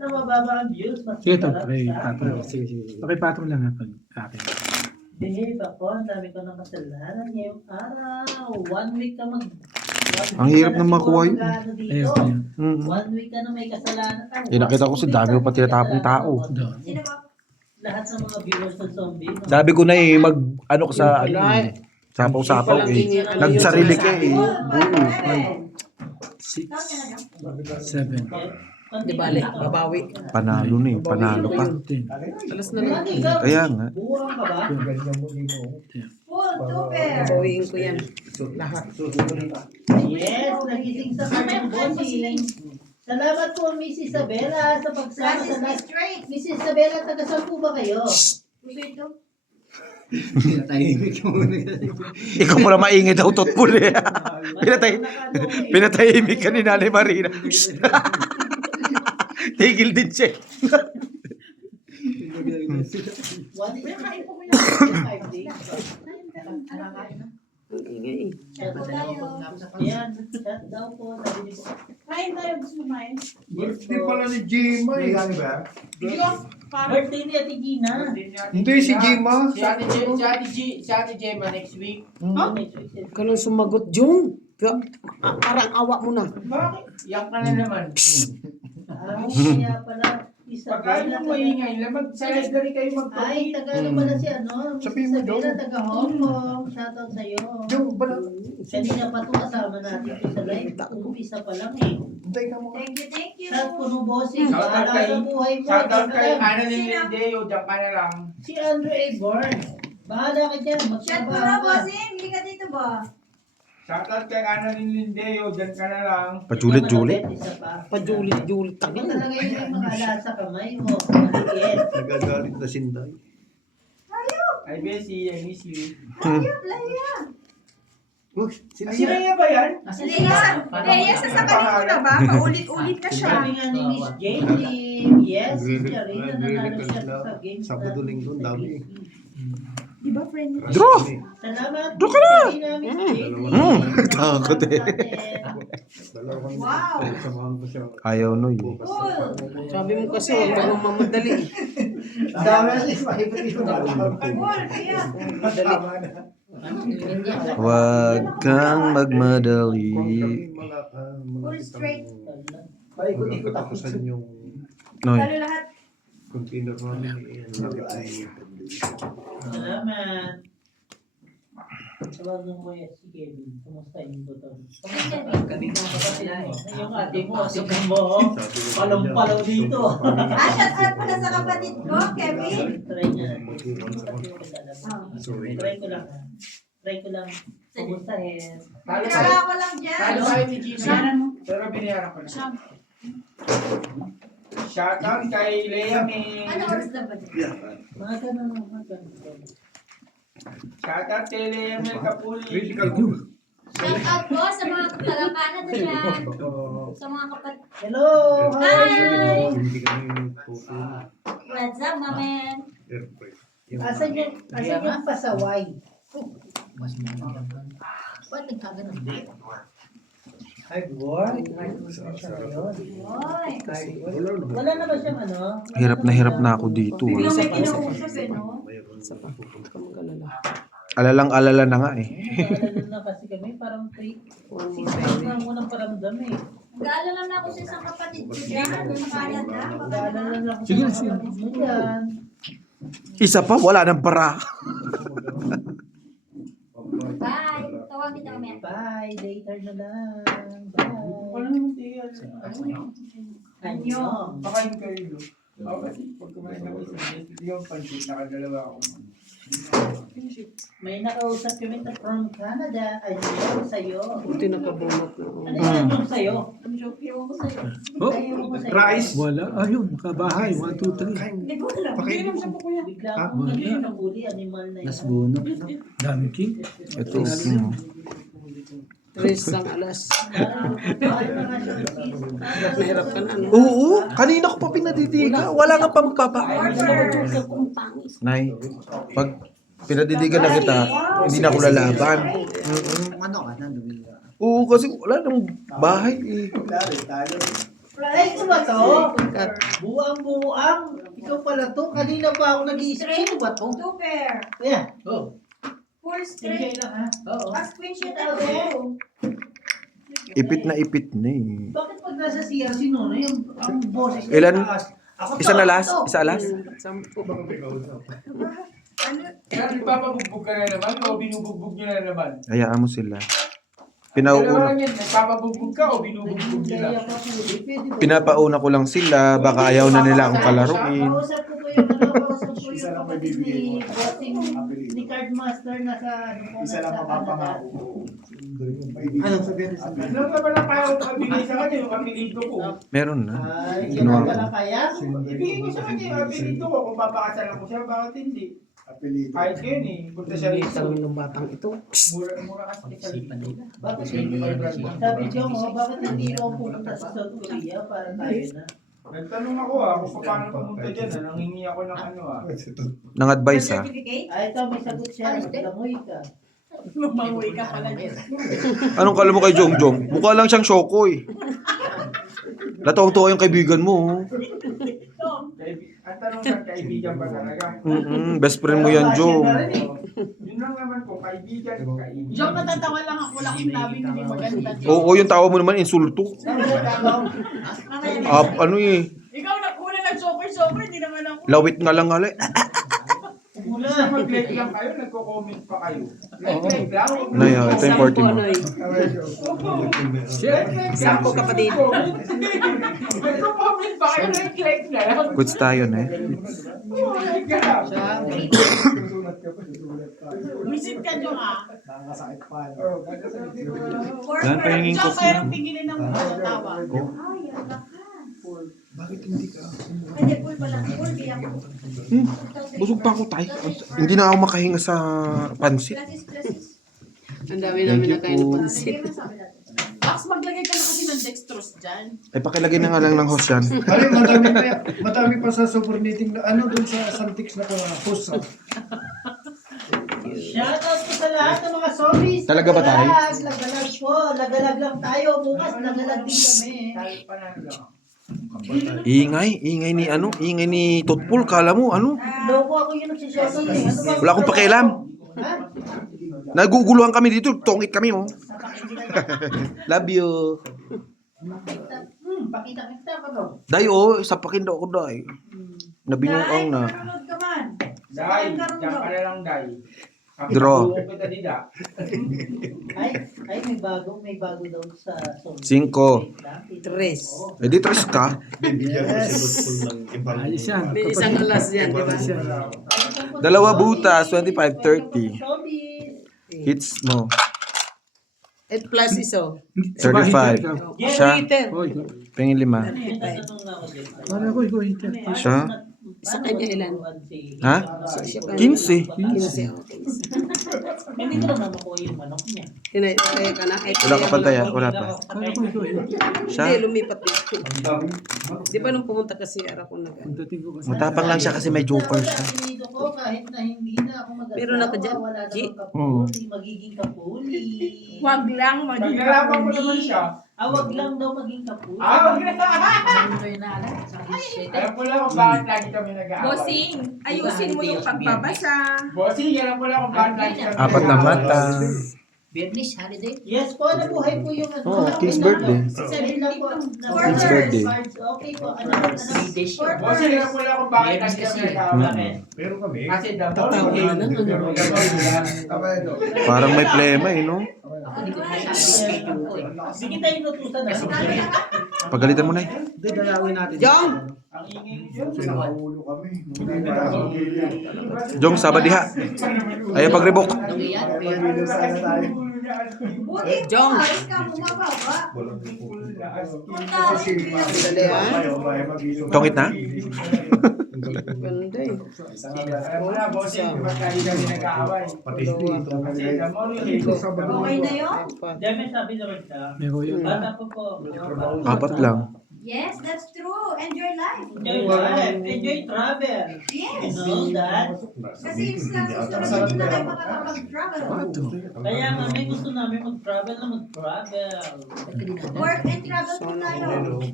na mababa ang views. Mas Sige to, masarap sa pakipatong. akin. Sige. Pakipatong lang nga pag akin. Behave ako, ang dami ko ng kasalanan ngayong araw. 1 week ka mag... Ang hirap na makuha yun. Ayos na yun. 1 week ka na may kasalanan. Nakita ko si dami mo pa tinatapong tao. Sino ba? Lahat ng mga viewers ng zombie. No? Sabi ko na mag ano ka sa sapaw-sapaw eh. Nagsarili ka eh. Oo. 6, Tawag ka na lang. 7, Di bale, babawi. Panalo na eh. Panalo pa. 10, Alas na lang. Kaya nga. Buwang ka ba? Full, 2 pair. Babawiin ko yan. Lahat. Yes, nagising sa kanyang bossing. Salamat po, Miss Isabela, sa pagsama Francis sa is live. straight. Miss Isabela, taga-saan po ba kayo? Gusto ito? Ikaw pala maingay daw totpul eh. Pinatahimik ka ni Nanay Marina. Tigil din siya. What is it? 5 days. Ang ingay. Chat po tayo. Yan, chat daw po. Sabi niyo po. Kain tayo, gusto mo kumain? Birthday pala ni Jima eh. Birthday ni Ate Gina. Hindi si Jima. Si Ate Gemma next week. Ganun sumagot, Jung. Parang awa mo na. Bakit? Iyak ka na naman. Kaya pala, Pagkain Isabela. mo ingay, lamag sa library kayo Ay, magpapit. Tagalog pala si ano. Miss Sabihin mo, Isabela, Dong. taga Hong Kong. Shoutout sa'yo. Yung bala. Kanina pa ito kasama natin ito sa live. Umpisa pa lang eh. Hintay ka mo. Thank you, thank you. Chat puno bossing. Shoutout Bahala kay- sa buhay mo. Shoutout Diyan ka kay lang. Ana Lindeo, diyan ka na lang. Si Andrew A. Burns. Bahala ka dyan. Chat mo Magtrabaho na, ka. bossing. Hindi ka dito ba? Shoutout kay Ana Lindeo, diyan ka na lang. Pajulit-julit. Isa pa. Pajulit-julit. Ako talaga yun yung mga ala sa kamay mo. Maliit. Nagagalit na sinday. Ay, Bessie, I miss you. Layo, layo. Ay, si Rhea ba yan? Leia, sasakalin ko na ba? Paulit-ulit na siya. Sabi nga ni Miss Jane, yes, si Charina, nanalo siya sa games Sabado, Linggo, dami. Di ba, friend? Draw! Salamat. Draw ka na! Miss Jane. Takot eh. Dalawang Wow. samahan ko siya. Ayaw no eh. Full. Sabi mo kasi, huwag ka nang mamadali. Dami na mahigit ito. Full, kaya. Huwag kang magmadali. Full straight. Paikot-ikot ako sa yung Noy. Lalo lahat. container namin. Salamat. Tawagan ko yan si Kevin. Kumustahin ko to? Yung ate mo, sige mo. Palong-palong dito. Shout out pala sa kapatid ko, Kevin. Try niya. Sorry. Try ko lang. Try ko lang. Kumustahin. Talo Trabaho kayo. ko lang dyan. Talo kayo ni Gina. Pero binayaran ko na. Shoutout kay Lea May. Ano oras na ba? Mga ganun, mga ganun. Shoutout kay Lea May Kapuli. Shout out po sa mga taga-Canada dyan. Sa mga kapatid. Hello! Hi! Hindi kami photo. What's up, my man? Asan yung pasaway? Ba't nagkaganon? Ay, boy. Oy. Wala na ba siyang ano? Hirap na ako dito. Biglang may kinausap eh, no? Isa pa. Huwag ka mag-alala. Alalang-alala na nga eh. Naalala na kasi kami, parang 3 months na mo ng paramdam eh. Nag-aalala na ako sa isang kapatid ko dyan, sa Canada. Naalala na ako Sige na, sa sige. kapatid mo dyan. Isa pa, wala nang para. Bye. Tawag kita kami. Bye, later na lang. Bye. Wala naman tayo. Anyo. Pakain kayo. Ako kasi pag kumain ako sa Nestle yung pansit, nakadalawa ako. May nakausap kami na from Canada. Anyo sa'yo. Buti nakabunot na. Ano yun yung sa'yo? Ewan ko sa'yo. Oh, Ayaw mo sa'yo. Rice. wala. Ayun, nakabahay. 1, 2, 3. Hindi ko alam. Pakain mo. Bigla akong Wala. hindi nabuli, animal na Nas yan. bono. Dami king. Ito. Tres ang alas. Bakit na nga siya? Mahirap ka na, ano? Oo, kanina ko pa pinadidika. Wala nga pampapain. Nay, pag pinadidigan na kita, hindi na ako lalaban. Ano ka na? Oo, kasi wala nang bahay eh. Ay, ito ba to? Kat. Buwan Buang. Ikaw pala to. Kanina pa ako nag-iisip. Sino ba to? 2 pair. Yeah. Full straight. lang ha. Oo. As queen shoot at 2. Ipit na eh. Bakit pag nasa CR si Nono, ang boses niya Ilan? taas? Ako to, Isa na ako last? to. Isa alas? Sampu. Kaya ipapabugbog ka na naman o binubugbog nyo na naman? Hayaan mo sila. Dalawa Pinauuna, lang yan, nagpapabugbog ka o binubugbog nyo Kaya na? pa po, pwede ba? pinapauna ko lang sila. Baka ayaw na nila akong kalaruin. Kausap ko po yung kapatid ni bossing ni Cardmaster na sa Isa lang mapapangako. Anong sabihin sa Ano ka ba na kaya ko mabigay sa kanya yung apelido ko? Meron na. Ay, Ginawa yan ko. pala kaya? Ibigay ko sa kanya yung apelido ko kung papakasalan ko siya, bakit hindi? Kahit yun eh, punta siya rito. Isang ng batang ito. Mura kasi sa lipa nila. Bakit hindi? Sabi niyo mo, bakit hindi ako pumunta sa South Korea para tayo na? Nagtanong ako kung paano pumunta dyan, nangingi ako ng ano Nang advice Certificate? Ay, ito, may sagot siya. Lamoy ka. Lumangoy ka pala dyan. Anong kala mo kay Jongjong? Mukha lang siyang Shokoy. Natawang-tawa yung kaibigan mo. Ang tanong sa kaibigan ba talaga? Best friend mo yan, Jong. Yun lang naman kung kaibigan. Diyan natatawa lang ako, laking labing hindi maganda. Oo, yung tawa mo naman, insulto. Ano eh, Ikaw nagkuna ng super, hindi naman ako. lawit nga lang nga. Mula mag-like lang kayo, nagko-comment pa kayo. Like lang. Nayo, ito yung 40 mo. Sampo kapatid. Nagko-comment pa kayo, like na lang. Goods tayo na eh. Visit ka nyo nga. Yan pa yung Diyan ingkok kayo mo. pinginin ng tawa. Hindi, full pala. Full biyak. Busog pa ako, tay. Hindi na ako makahinga sa pansit. Clasis. Ang dami namin na kain ng pansit. Max, maglagay ka na kasi ng dextrose dyan. Ay, pakilagay na nga lang ng host yan. Ay, madami pa sa supernating na ano doon sa Santix na host. Shoutout po sa lahat ng mga zombies. Talaga ba tayo? Lagalag po. Lagalag lang tayo. Bukas lagalag din kami. Ingay ni Totpul. Kala mo, ano? Loko ako yung nagsishoutout eh. Ano ba? Wala akong pakialam. Ha? Naguguluhan kami dito, tongit kami, oh. Love you. Pakita kita ka daw. Day, oh, sapakin daw ako, day. Nabinuang na. Nanonood ka man. Dahil, dyan ka na lang, Day. Draw. Kita dida. Ay, may bago daw sa zombies. 5. Tres. Eh, di tres ka. Ayos yan. May isang alas yan, di ba? Dalawa butas, 25-30. Zombies. Hits mo. 8 plus iso. 35. Siya, Hoy, pengin 5. Tatanong na ako din. para ko, ikaw, hitter. Siya? Sa kanya ilan? Ha? Siya pa- 15. 15. Hindi ko naman makuha yung manok niya. Tinay ka na. Wala ka pa, Taya? Wala pa. Para ko, ikaw, hitter. Siya? Hindi, lumipat dito. Di ba nung pumunta kasi ara ko nag Pagdating ko kasi. Matapang lang siya kasi may joker siya. Apelido ko kahit na hindi na ako mag-asawa. Pero naka dyan, wala G. namang kapuli, magiging kapuli. Huwag lang, maging Paglalaban mo naman siya. Wag lang daw maging kapuli. Wag na. Alam ko lang kung bakit lagi kami nag-aaway. Bossing, ayusin mo yung pagbabasa. Bossing, alam ko lang kung bakit lagi kami Apat na mata. Business holiday. Yes po, nabuhay po yung ano. Oh, King's birthday. Sabi lang po. King's birthday. Okay po. Bossing, alam ko lang kung bakit lagi kami nag-aaway. Pero kami, Kasi the more Tatawa you na, hate, the more you love. Parang may plema eh, no? Sige tayo inutusan na. Pagalitan mo na eh. hindi dalawin natin. Jong! Ang ingay yun. Sinaulo kami. Jong, sabadiha. Ayaw pag-rebook. Buti Jong. pa, ayos ka, bumababa. Punta. Dali ha? Tongit na? Ganda eh. Alam mo na, bossing, ba't lagi kami nag-aaway? Kasi the more you hate, Okay na yun? Demi sabi naman siya. Meron yun. Bata po po. Apat lang. Yes, that's true. Enjoy life. Enjoy life. Enjoy travel. You Yes. know that? Kasi sa susunod na tayo makakapag-travel. Kaya nga may gusto namin mag-travel na mag-travel. Work and travel po tayo.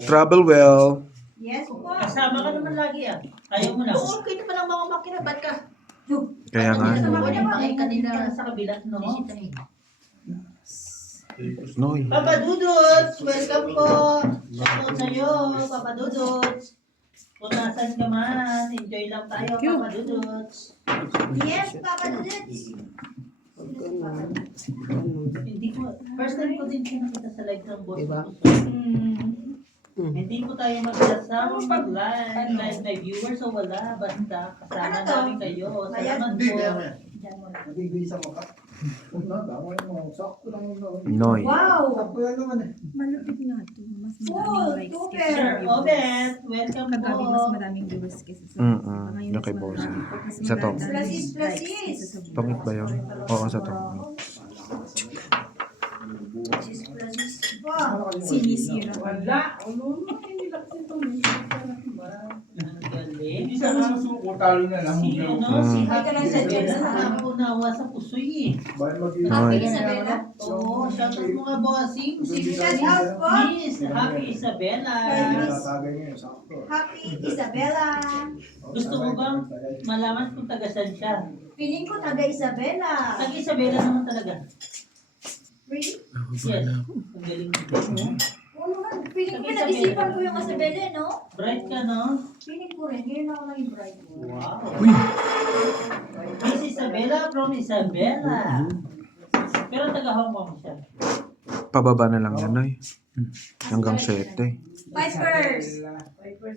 Travel well. Yes po. Kasama ka naman lagi ah. Ayaw mo lang. Okay naman ang mga makina, ba't ka? Kaya nga. Pakay kanila sa kabila, no? Noy. Papa Dudots, welcome po. Shoutout sa'yo, Papa Dudots. Kung nasan ka man, enjoy lang tayo, Papa Dudots. Yes, Papa Dudots. Hindi ko, first time ko din siya nakita sa live ng boss. Diba? Hindi ko tayo magkasama mag-live, live na viewers o wala, basta kasama namin kayo. Salamat po. Nabibisa mo ka? Sakto lang yun. Noy. Wow! Sakto yan naman eh. Malupit nga to. Mas Full, maraming likes super. kaysa Sir viewers. Obet, welcome Kagabi mas po. maraming viewers kaysa sa Mm-mm. Yung kay boss. Sa to. Plasis, plasis. Pangit ba yun? Oo, sa to. Wow. sinisira. Wala. Ano na, hindi lang kasi itong Ang galing. Hindi sa susuko, talo na lang. Si ano, si Mm. Happy Isabela, nakaunawa sa pusoy eh. Bayan mag-iisip. Noy. Isabela. Oo, shoutout mo nga bossing. Si Shout out po. Miss Happy Isabela. Tatagay niya, sakto. Happy Isabela. Gusto mo bang malaman kung taga saan siya? Feeling ko taga Isabela. Taga Isabela naman talaga. Really? Yes. Ang galing mo. Oo naman. Feeling ko pinag-isipan ko yung Isabela, no? Bright ka, no? Feeling ko rin. Ngayon ako naging bright. Wow. Miss Isabela from Isabela. Pero taga Hong Kong siya. Pababa na lang yan, Noy. Hanggang 7. Vipers.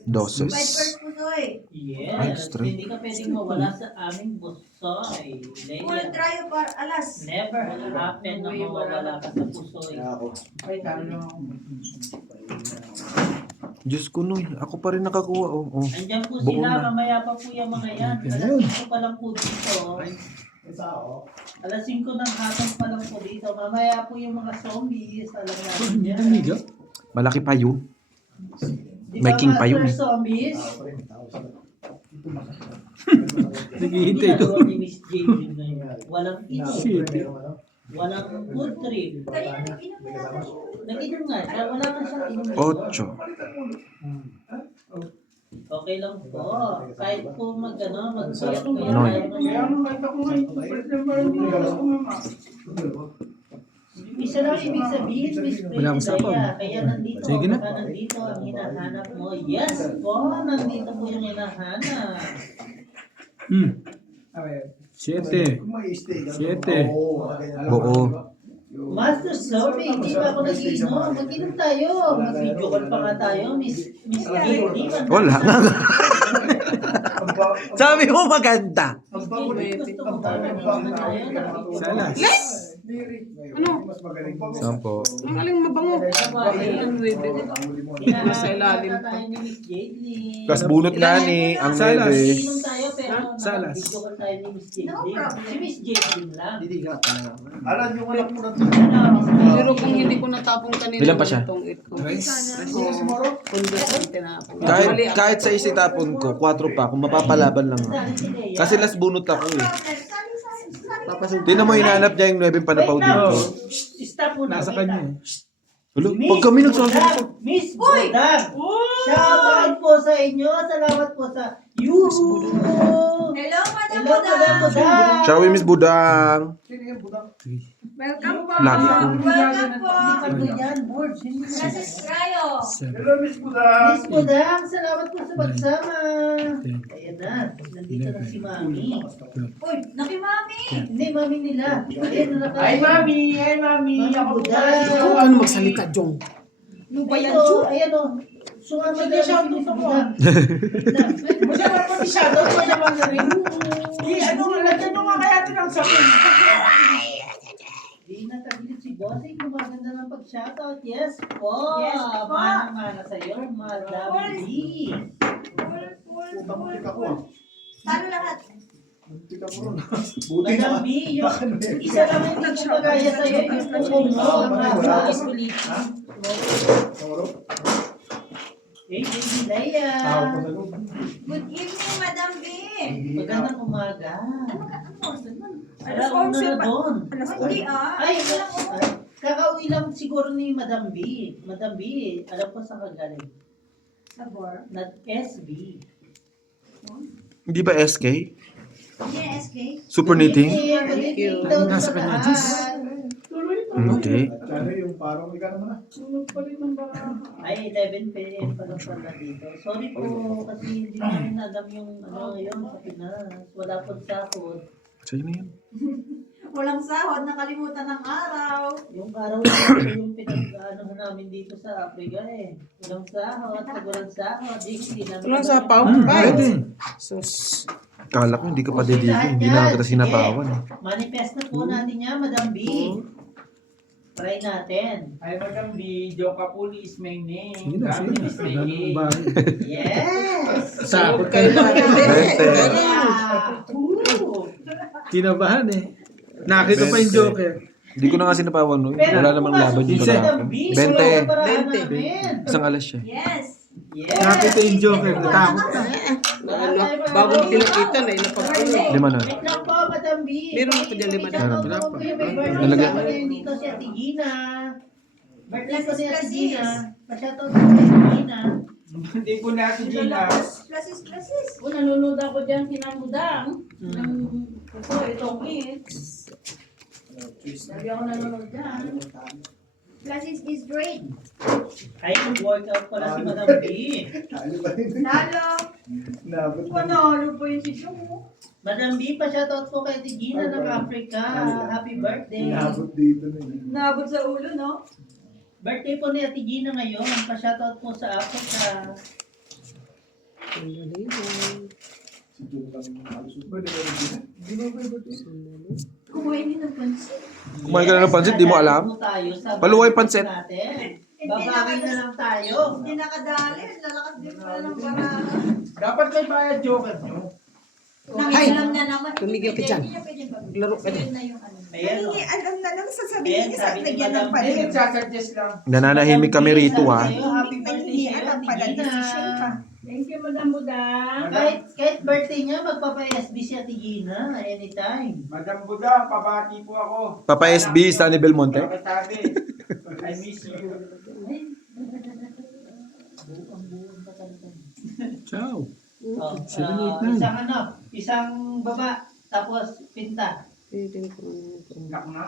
Doses. Vipers po to eh. Yes. Ay, straight. Hindi ka pwedeng mawala sa aming busoy. Full Leia. trio para alas. Never happen na mawawala ka sa pusoy. Ay, talo lang ako. Diyos ko, Noy. Ako pa rin nakakuha. Oh. Andiyan po Buo sila, na. mamaya pa po yung mga yan. Alas 5 pa lang po dito. Alas 5 ng hapon pa lang po dito. Mamaya po yung mga zombies. Alam natin yan. Malaki pa yun. Di May ba, king pa yun Master Zombies? Naghihintay Ginagawa doon. ni Miss Jane na yun. Walang inom. Walang food trip. Kanina nag-inom na natin. Nag-inom nga siya. Wala nga siyang inom. 8. Okay lang po. Kahit po mag-payat ko yan. Noy. Kaya nung kahit ako nga, first number hindi ko gusto mama. Isa lang ibig sabihin, Miss Wala akong sapaw. Priya. Kaya nandito, Sige na. baka nandito ang hinahanap mo. Yes po, nandito po yung hinahanap. 7. Kung may stay ka. 7. Oo. Master Zombie, hindi pa ako nag-inom. Mag-inom tayo. Mag-video call pa nga tayo, Miss Katie. Wala nga. Sabi mo maganda. Miss Katie, gusto mo ba mag-inom tayo? Salas. Ano? Mas magaling pa. Sampo. Ang aling mabango. Nasa ilalim tayo ni Miss Jadely. Tapos bunot nga ni ang Salas. 9. Mag-inom tayo pero Salas. mag-video call tayo ni Miss Jadely. No problem. Si Miss Jadely lang. Alam yung anak mo na ito. Pero kung hindi ko natapong kanina. Ilan pa siya? itong it ko. Siguro? Kung tinapon. Kahit sa isitapon ko, 4 pa. Kung mapapalaban lang ako. Kasi last bunot ako eh. Tingnan mo, hinahanap niya yung 9 panapaw dito. Stop muna. Nasa wait kanya lang. eh. Hulo, pag kami nagsasabi ko. Miss Budang! Shoutout po sa inyo. Salamat po sa you. Hello, Madam Hello, Madam Budang. Budang. Ciao, Miss Budang. Sino yung budang? Welcome po. Lagi po. Welcome po. Ano yan, board? Sino yan? Mrs. Rayo. Hello, Miss Budang. Miss Budang, salamat po sa pagsama. Ayan na, nandito na si Mami. Uy, nakimami. Hindi, Mami nila. Ayan na naka- Ay, mami! Ay, mami! Mami Ako po Budang. Ikaw ano magsalita, Jong? Ayan o, ayan o. Sumama Sige, na si shoutout Miss ako. Budang. Masarap po si Shadow, masarap na rin. Di, ano nga, lagyan nyo nga kaya ito ng sapin. Di natagilid si Bossing, gumaganda ng pag-shoutout. Yes po. Yes po. Mana-mana sa'yo, Madam D. Full. Talo lahat. Tika mo ron. Buti Madam na. B, yung isa lang yung hindi ko magaya sa'yo, yung pupong mo. Ang haba. Hey, Baby Leia. Good evening, Madam B. Magandang umaga. Alas Alam mo na doon. Hindi ah. Ay, Ito lang ako. kakauwi lang siguro ni Madam B. Madam B, alam ko saan ka galing. Not SB. Hindi ba SK? Hindi, SK. Super knitting? Thank you. Daw Nasa sa kanya, taas. Hindi. Ano yung parang ikaw naman ah. Ay, 11 p.m. pa lang pala dito. Sorry po, kasi hindi namin alam yung ano yun sa Pinas. Wala po sahod. Sa'yo na yan. Walang sahod, nakalimutan ng araw. Yung araw na yung pinag-ano namin dito sa Africa eh. Walang sahod, pag walang sahod, hindi namin Walang alam sapaw? yung- Pwede. Sus. Kala ko hindi ka pa didigi. Hindi na kita sinapawan. Manifest na po natin niya, Madam B. Try natin. Ay, Madam B, Jokapuli is my name. Sige na, sige Gavin na. is my Ganun name. ba? Yes! Sakot Kayo kayo. na. Bente. Woo! Kinabahan eh. Nakita pa yung Joker. Hindi ko na nga sinapawan. No? Pero Wala namang kung laban yung masusunod lalaki. ang B, 20. wala pa paraan 20. namin. Isang alas siya. Yes. Yes! Nakita yung Joker. Natakot ka. Ano, bagong pinakita na inapagpuno. 5 na. Wait lang po, Madam B. Meron pa dyan 5 na. Meron Meron. pa. May birthday Nalagyan. sa akin dito si Ate Gina. Birthday ko ni Ate Gina. Pa-shoutout ko si Ate Gina. Hindi po natin Gina. Plasis. Kung nanonood ako dyan, kinamudang. Ng ito, itong mix. Lagi ako nanonood dyan. Plasis is great. Ay, mag-workout pala si Madam B. Ano ba yun? Lalo. Nabot na. Panalo po yung si Jung. Madam B, pa-shoutout ko kay Ate Gina ng Africa. Happy birthday. Nabot dito na yun. Nabot sa ulo, no? Birthday po ni Ate Gina ngayon. Pa-shoutout po sa Africa. Si Jun lang yung malusot ba? Di ba rin? Di ba ba ba? Kumain din ng pansit. Kumain ka na ng pansit, di mo alam? Po tayo sa Paluway birthday pansit. natin. Babawin na lang tayo. Hindi nakadali. Lalakas din pala ng barang. Dapat may bayad Joker nyo. Nangilam na naman. Tumigil ka dyan. Maglaro ka dyan. Ayan o. Alam na lang Ayan, sasabihin niya sa sabi ni lagyan Madam ng B. Hindi, palit. nagsasuggest lang. Nananahimik kami rito ha. Happy birthday Hindi sa'yo, alam Ate pala Gina. decision pa. Thank you, Madam Budang. Kahit birthday niya, magpapa-SB si Ate Gina anytime. Madam Budang, pabati po ako. Papa SB, Sunny Belmonte. Sabi, I miss you. Buong pa talaga. Ciao. Oh, 789. isang isang baba, tapos pinta. Pwede ko Nak na.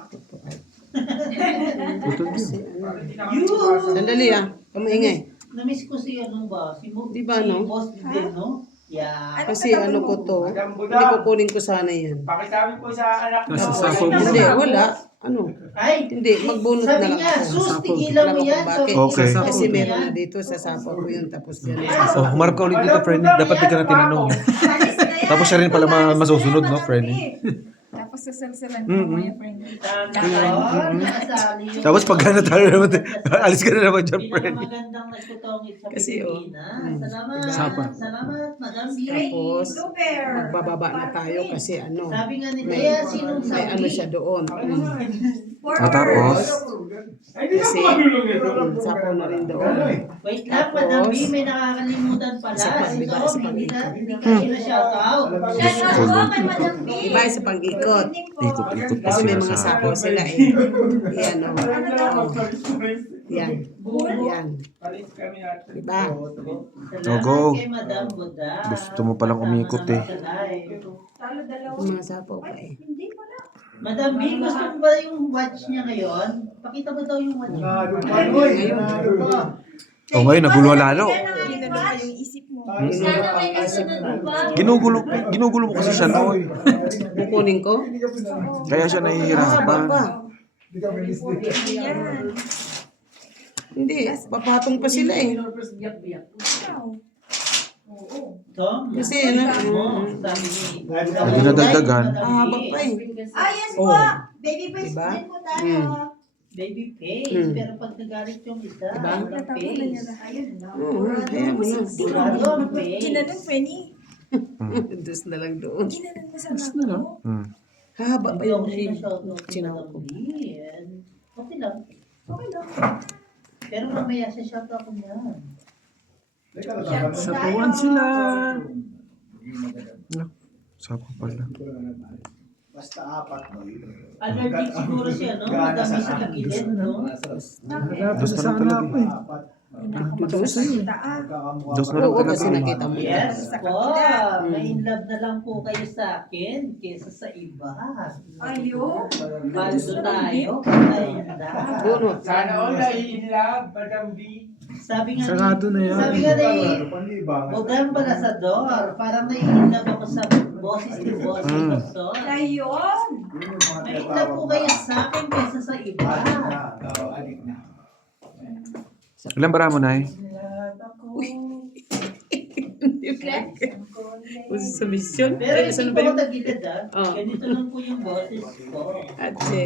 Putol yun. Bakit di You! nakakapasa? Sandali kamaingay. Namiss ko si ano ba? Si Di ba, no? Boss din, no? Yeah. Kasi ano ko to, Madam hindi Budang, kukunin ko sana yan. pakisabi po sa anak mo. Nasa sapo mo. Hindi, wala. Ano? Ay, Hindi, magbunot na sabi lang niya, ako. sus, Sapo. tigilan Wala mo ko yan. kung bakit. Okay. Kasi Sapo meron yan. na dito sa sapo ko yun, tapos gano'n. Oh, humarap ka ulit dito, friend. Dapat di ka na tinanong. Tapos siya rin pala masusunod, no, friend? Tapos sasalsalan Mm-mm. mo yung friend. Nasali yung- Tapos pag natalo naman, alis ka na naman dyan, friend. Pinakamagandang nagtutongit sa Kasi, Pilipinas. Salamat. Sapa. Salamat, Madam B. Tapos, Super. magbababa na tayo kasi ano, Sabi nga ni may, Lea, sinong may ano siya doon. Tapos, Ay, hindi Kasi, na po nilulungin. sapo na rin doon. Wait lang, Tapos, Madam B, may nakakalimutan pala. isa pa, Ito, diba? Isa pa. hindi kasi na shout out. Shout out po kay Madam B. Iba sa pang-ikot. ikot-ikot pa Kasi may sila mga sa... sapo sila eh. Yan o. Yan. Yan. Palit kami natin. Diba? Salamat Go. kay Madam Buda. Gusto mo palang umikot eh. Talo dalawa. Yung mga sapo pa eh. Hindi pala. Madam B, gusto mo ba yung watch niya ngayon? Pakita mo daw yung watch niya. Nalo pa, Noy. Nalo pa. Oh, ngayon, nagulo lalo. Hindi na naman yung isip mo. Sana may kasunod mo pa. Ginugulo mo kasi siya, Noy. Kukunin ko? Hindi ka pinanong. Kaya siya Haba nahihirapan. pa. Hindi ka pinis Yan. Hindi, papatong pa sila eh. Biyak-biyak. Tom, Kasi ano, sabi ni Hindi nadagdagan. haba pa eh. Ah, yes Oh. po. Baby face Diba? din po tayo. baby face. Hmm. Pero pag nagalit yung isa, Diba? walang Natapos na niya face. lahat. Ayun na. Oo, kaya mo na. Sigurado ang face. Ginanong Penny. Dos na lang doon. Ginanong mo sa Tapos na lang. mo. Hmm. Haba pa Hindi yung ako sinashoutout si Sinawag Madam ko. B. Okay lang. Okay lang. Pero mamaya sa shoutout ko niya. Sa puwan sila. Sapo pala. Basta apat, Noy. Allergic siguro siya, no? Madami sa tagilid, no? Wala pa Gusto na na sana talaga ako eh. Apat. Dos? Dos na lang Oo, kasi talaga. nakita mo. Yes po. May in love na lang po kayo sa akin kesa sa iba. Ayun. Bando tayo. Kaya Bunot. Sana all in love, Madam B. Sabi nga Sarado na yan. Sabi nga ni Budang Balasador, parang nai-inlove ako sa boses ni Boss Pastor. Ayun. May inlove po kayo sa akin kesa sa iba. Adik na. Ilan bara mo, Nay? Uso sa misyon. Pero Ay, hindi saan po ba ako yun? tagilid Oh. Ganito lang po yung boses ko. Ate.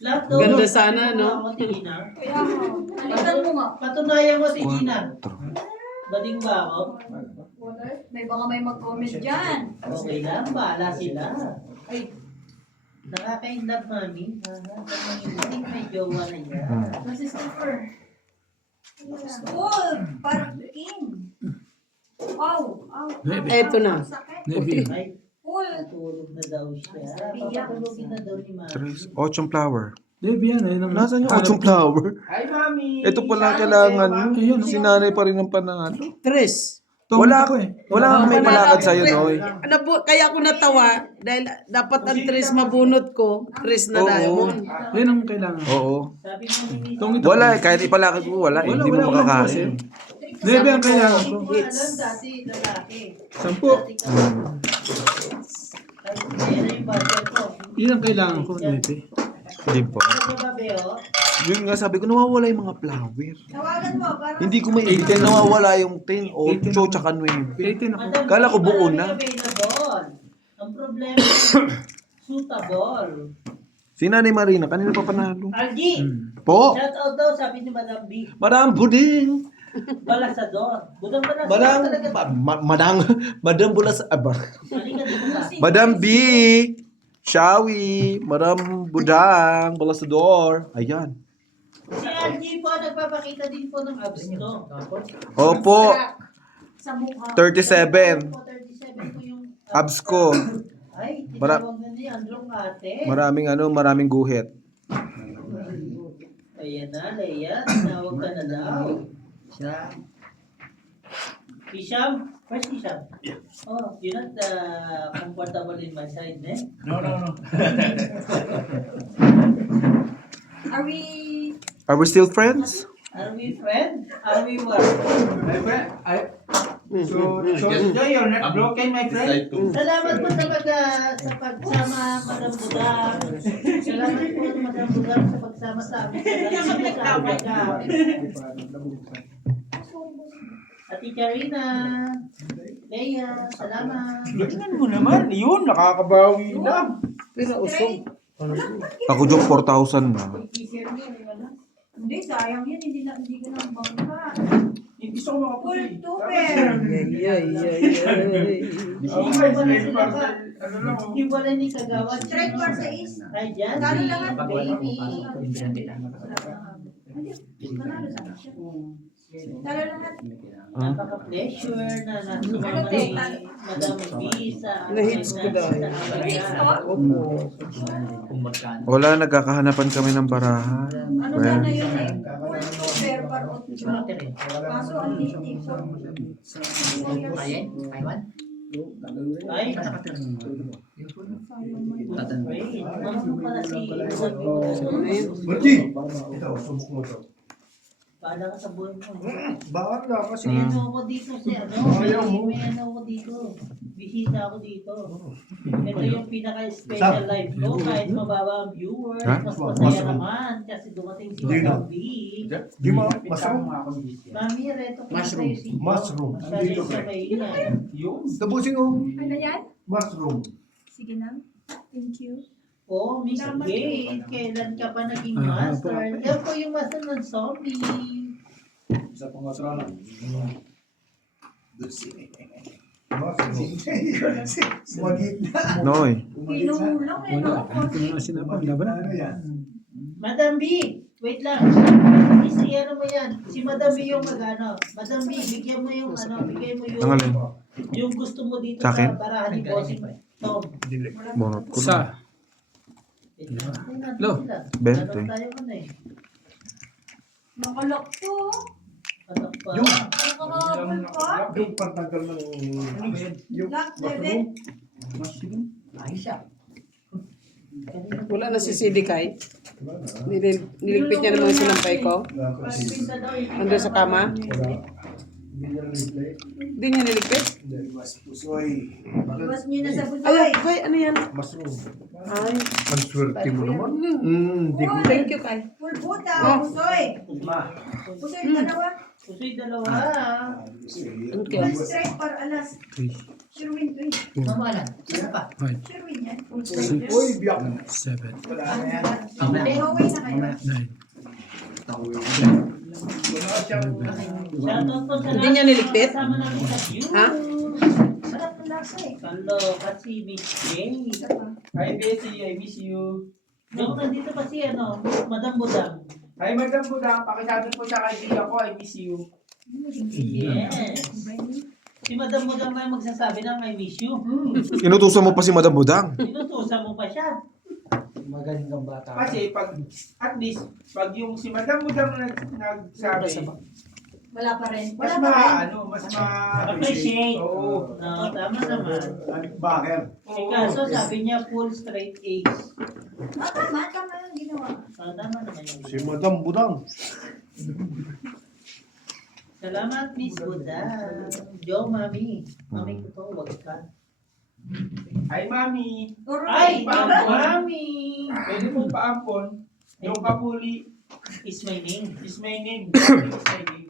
Lahat daw. Ganda sana, no? Ako, Tigina. Halikan mo nga. Patunayan mo, Tigina. Bading ba ako? May baka may mag-comment dyan. Okay lang, bahala sila. Ay, nakaka-inlove, mami. May jowa na yan. Kasi super. Cool. Parking. Wow. Eto na. Navy. Ay, Cool. natulog na daw siya. Papatulogin na daw ni mami. Tres. Ochong flower. Navy yan. Ayun ang Nasaan yung ochong flower? Hi, Mami. Ito pala kailangan. Ayun. Sinanay pa rin ng panalo. Tres. Wala ako Wala kang may palakad sa'yo, Noy. Kaya ako natawa dahil dapat ang tres mabunot ko. Tres na Oo. diamond. Ayun ang kailangan. Oo. Sabi mo ni Itong ito. Wala kahit ipalakad mo, wala. Wala, Hindi mo wala, makakain. Navy ang kailangan ko. Hindi ko alam dati, lalaki. 10. Ayan na yung budget ko. Yun ang kailangan ko, Navy. Hindi po. Ano ba, babe, oh? Yun nga sabi ko, nawawala yung mga flower. Tawagan mo para Hindi ko may 10, nawawala yung 10, 8, tsaka 9. 18 ako. Madam, Kala ko hindi buo marami na. available. Ang problema, suitable. Si Nanay Marina, kanina pa panalo. Algie, Po! shout out daw, sabi ni Madam B. Madam Buding! Balasador. Budang Balasador Madam, talaga. Madam Bulas, Halika dito ka. Madam B! Shawi! Madam Budang, Balasador. Ayan. Si Algie po, nagpapakita din po ng abs to. Opo, Sa mukha. 37. 37 po yung Abs ko. Ay, Mara- tinawag na niya, androng ate. Maraming guhit. Ayan na, Leia, tinawag ka na daw. Hisham? Where's Hisham? Oh, you're not comfortable in my side, eh? No. Are we... Are we still friends? Are we friend? Are we what? My friend, so you're not broken, my friend? Salamat po sa pagsama, Madam Budang. Salamat po, Madam Budang, sa pagsama sa amin. Salamat sa Ate Karina, Leia, salamat. Tingnan mo naman, yun, nakakabawi na. Pero usog. Ako joke 4,000 na. Hindi, sayang yan. Hindi ka nang bangka. Hindi gusto ko Full makapusin. tuber. Iwala ni Kagawa. Strike for sa is. Ay, dyan. Talo lahat. Baby. Panalo sa siya. Talo lahat. Napaka-pleasure na nasumama ni Madam B sa Nahits ko dahil. Wala, nagkakahanapan kami ng barahan. Ano sana yun eh? Full tuber parot. Kaso ang hindi po. Ay, ano pala si Berti! Ito, subok mo to. Paala ka sa buhay mo. Bahala kasi. May ano ako dito si ano, may ano ako dito. Bisita ako dito. Ito yung pinaka-special live ko. Kahit mababa ang viewers, Ha? mas masaya naman. Kasi dumating si Madam B. Di mo, mushroom? Mami, reto ko sa'yo si Mushroom. Sabi sa kainan. Tapusin ko. Ano yan? Mushroom. Sige na. Thank you. Oh, Miss Gay, kailan ka pa naging master? Yan po yung master ng zombie. Noy. Pinulong eh, no? Ito na nga sinabi. Laban na. Madam B, wait lang. Isiyero mo yan. Si Madam B yung mag-ano. Madam B, bigyan mo yung ano, bigay mo Ang alin? yung gusto mo dito Sa akin? sa barahan ni Bossing Tom. Bonot ko na. Sa. Lo. 20. Tayo ka na eh. Nakalok to. Ano pa? Nakarapol pa. Yung pantanggal ng yung Lock level. mushroom. Wala na si CD Kai. Niligpit niya naman sinampay ko. Pinta daw yung Ando sa kama. Hindi niya replay. Hindi niya niligpit. Iwas niyo na sa Ay, busoy. Kai, ano yan? Mushroom. Ay, Ang swerte mo naman. Hindi ko. thank you, Kai. Full buta. Busoy. Busoy dalawa. Pusoy dalawa. Okay. One straight par alas. Sherwin to eh. Mamalan. Ano pa? Sherwin yan. Full straight. Uy, biyak. Huawei na kayo. Shoutout po sa Hindi niya niligpit? kasama namin sa view. Ha? Sarap ng lasa eh. Kalo, kasi Miss Jay. Hi, Bessie. I miss you. Yung nandito pa si ano, Madam Budang. Hi, Madam Budang. Pakisabi po siya kay Gia ko. I miss you. Yes. Si Madam Budang na magsasabi ng I miss you. Inutusan mo pa si Madam Budang. Inutusan mo pa siya. Kasi pag, at least, pag yung si Madam Budang nagsabi, Wala pa rin. mas Wala pa rin. mas Appreciate. Oo. No, tama naman. Bakit? Si Kaso sabi niya full straight A's. Tama lang ginawa. Tama naman yun. Si Madam Budang. Salamat, Miss Budang. Joe, Mami. Mami ko to, wag ka. Hi, Mami. Ay, Pampon. Mami! Pwede mo paampon. Yung kapuli Is my name. is my name. Is my name.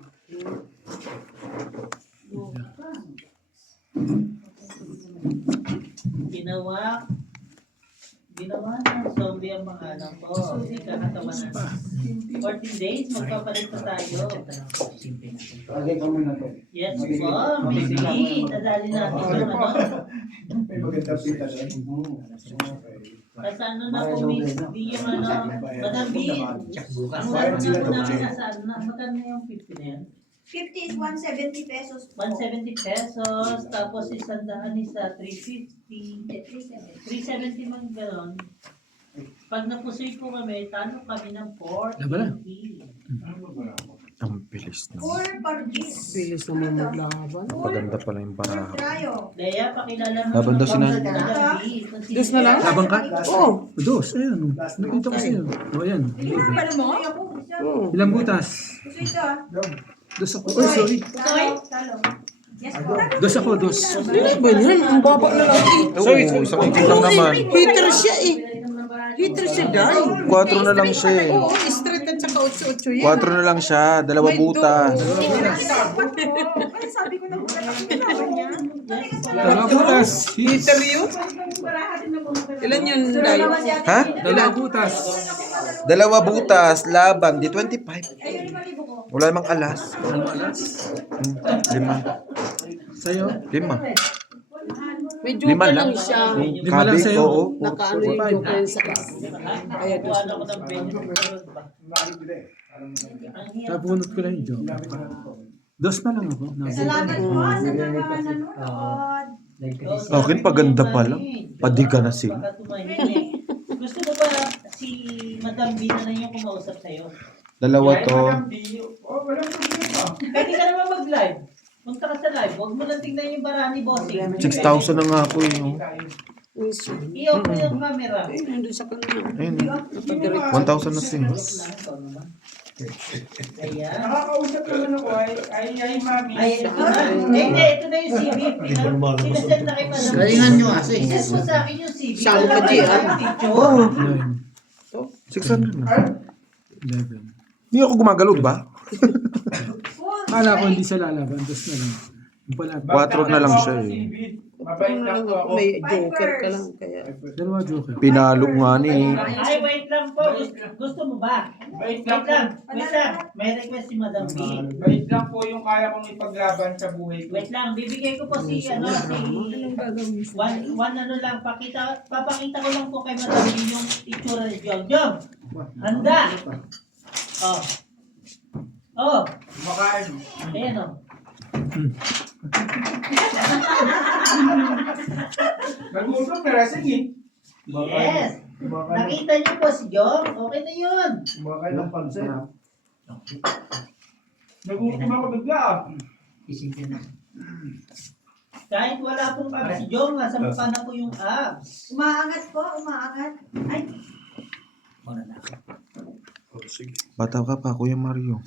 Ginawa ng zombie ang mga anak ko. Hindi ka natawanan. 14 days, magpapalit pa tayo. Yes po, maybe. Nadali natin yung ano. May magandang pita na. Kasi ano na po, Miss, di yung ano, Madam B. Ang lalo na po namin nasa ano na, magkano yung 50 na yan? 50 is 170 pesos. 170 pesos, tapos isandaan is 350. 370 man gano'n. Pag napusoy po kami, talo kami ng 480. Ang bilis na. 4 pargis. Bilis naman maglaban. Maganda pala yung baraha. Trayo. Leia, pakilala mo. Laban daw si Nan. Dos na lang? Laban ka? Oo. Dos, ayan. Nakita ko sa'yo. O, ayan. Pala mo? Ako. Isa. Oo. Ilang butas? Gusto ito ah. Dos ako. Oh, sorry. Talo. Yes po. Dos ako, dos. Ano ba yan? Ang baba na lang eh. Oo, isang itim lang naman. Heater siya eh. Heater siya dahil. 4 na lang siya eh. Oo, straight at saka 8-8 yan. 4 na lang siya, 2 butas. Ay, sabi ko na bukas ang kailangan niya. Dalawa butas. Heater yun? Ilan yun, Day? Ha? Dalawa butas. 2 butas, laban, di 25. Ayun, 5,000 ko. Wala namang alas. Ano alas? 5. Sa'yo? 5. May Lima joker lang. lang siya. Lima lang Kabig, sa'yo. oo. Nakaano yung joker yun sa kas. Kaya dos Kuha na ko ng penyo. Ang hirap. Nabunot ko lang yung joke. Dos na lang ako. Salamat po sa mga nanonood. Akin paganda pa lang. Padiga na sila. Baka tumahimik. Gusto mo ba si Madam B na lang yung kumausap sa'yo? Dalawa Hi, to. Madam B. Oh, walang problema. Pwede ka naman mag-live. Punta ka sa live. Huwag mo lang tignan yung bara ni Bossing. 6,000 na nga ako eh. oh. I-off mo yung camera. Ay, nandun sa kanila. Ayun. 1,000 na siya. Ayan. Nakakausap naman ako ay Mami. Ay, ito na. Hindi, ito na yung CV. Pinasend na kay Madam. Galingan nyo kasi. Send mo sa akin yung CV. Saan ka, G, ah? Picture. 600 na. 11. Hindi ako gumagalo, di ba? Kala ko hindi siya lalaban. Dos na lang. Yung pala. 4 na lang siya eh. Mabait lang po ako. May joker ka lang. Kaya Dalawa joker. Pinalo nga ni. Ay, wait lang po. Gusto mo ba? Wait Wait lang po. lang. Wait lang. May request si Madam B. Wait lang po yung kaya kong ipaglaban sa buhay ko. Wait lang. Bibigay ko po si, ano, si... One ano lang. Papakita ko lang po kay Madam B yung itsura ni Jom. Jom! Handa! Oh. Oh. Kumakain. Ayan o. Nag-uusap na lasing eh. Yes. Nakita niyo po si Jom. Okay na yun. Kumakain ng pansin. Nagutom ako bigla. Kahit wala pong abs si Jong, nasa mukha na po yung abs. Umaangat po, umaangat. Ay, Bata ka pa, Kuya Mario.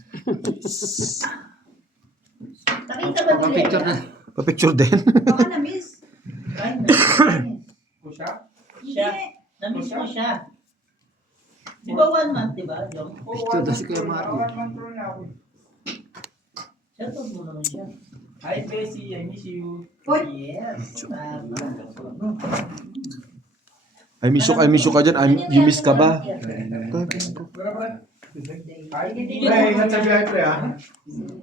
Nakita ba nila? Pa-picture din. baka na-miss. Ay, na-miss. O siya? Siya. Na-miss mo siya. Di ba 1 month, di ba, Jong? Picture daw si Kuya Mario. Siya, tawag mo naman siya. Hi, Bessie. I miss you. Yes. Tama. I miss you ka dyan. You miss ka ba? Kahit hindi Pre, ingat sa biyahe, pre, ha?